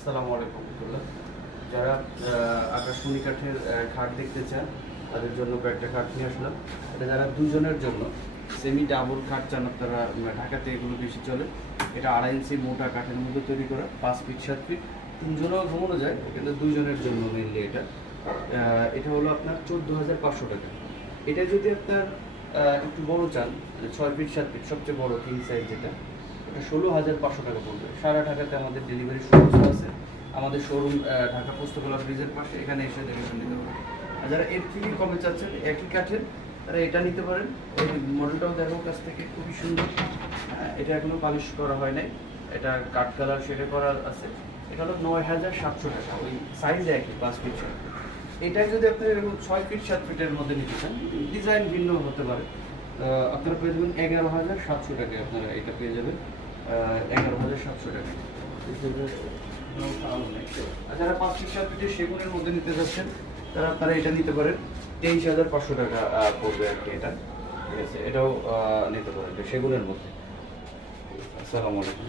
আসসালামু আলাইকুম রহমতুল্লাহ। যারা আকাশমণি কাঠের খাট দেখতে চান তাদের জন্য কয়েকটা খাট নিয়ে আসলাম। এটা যারা দুজনের জন্য সেমি ডাবল খাট চান আপনারা, ঢাকাতে এগুলো বেশি চলে। এটা 2.5 ইঞ্চি মোটা কাঠের মধ্যে তৈরি করা, 5 ফিট 7 ফিট, তিনজনও ঘুমানো যায়, কিন্তু দুজনের জন্য মেনলি এটা। এটা হলো আপনার 14,500 টাকা। এটা যদি আপনার একটু বড় চান, 6 ফিট 7 ফিট সবচেয়ে বড় কিং সাইজ যেটা, এটা 16,500 টাকা পড়বে। সারা ঢাকাতে আমাদের ডেলিভারি সুবিধা আছে। আমাদের শোরুম ঢাকা পুস্তকালয় ব্রিজের পাশে, এখানে এসে দেখে শুনে নিতে পারেন। আর যারা এর থেকে কমে চাচ্ছেন একই কাঠের, তারা এটা নিতে পারেন। এই মডেলটাও দেখো কাছ থেকে, খুবই সুন্দর। এটা এখনো পালিশ করা হয় নাই, এটা কাঠ কালার শেডে করা আছে। এটা হলো 9,700 টাকা, ওই সাইজ একই, 5 ফিট 7 ফিট। এটাই যদি আপনি এরকম 6 ফিট 7 ফিটের মধ্যে নিতে চান, ডিজাইন ভিন্ন হতে পারে, আপনারা পেয়ে যাবেন 11,700 টাকায়। আপনারা এটা পেয়ে যাবেন 11,700 টাকা। আর যারা 5 ফিট 7 ফিটের সেগুনের মধ্যে নিতে যাচ্ছেন, তারা আপনারা এটা নিতে পারেন, 23,500 টাকা পড়বে আর কি। এটা ঠিক আছে, এটাও নিতে পারেন সেগুনের মধ্যে। আসসালামু আলাইকুম।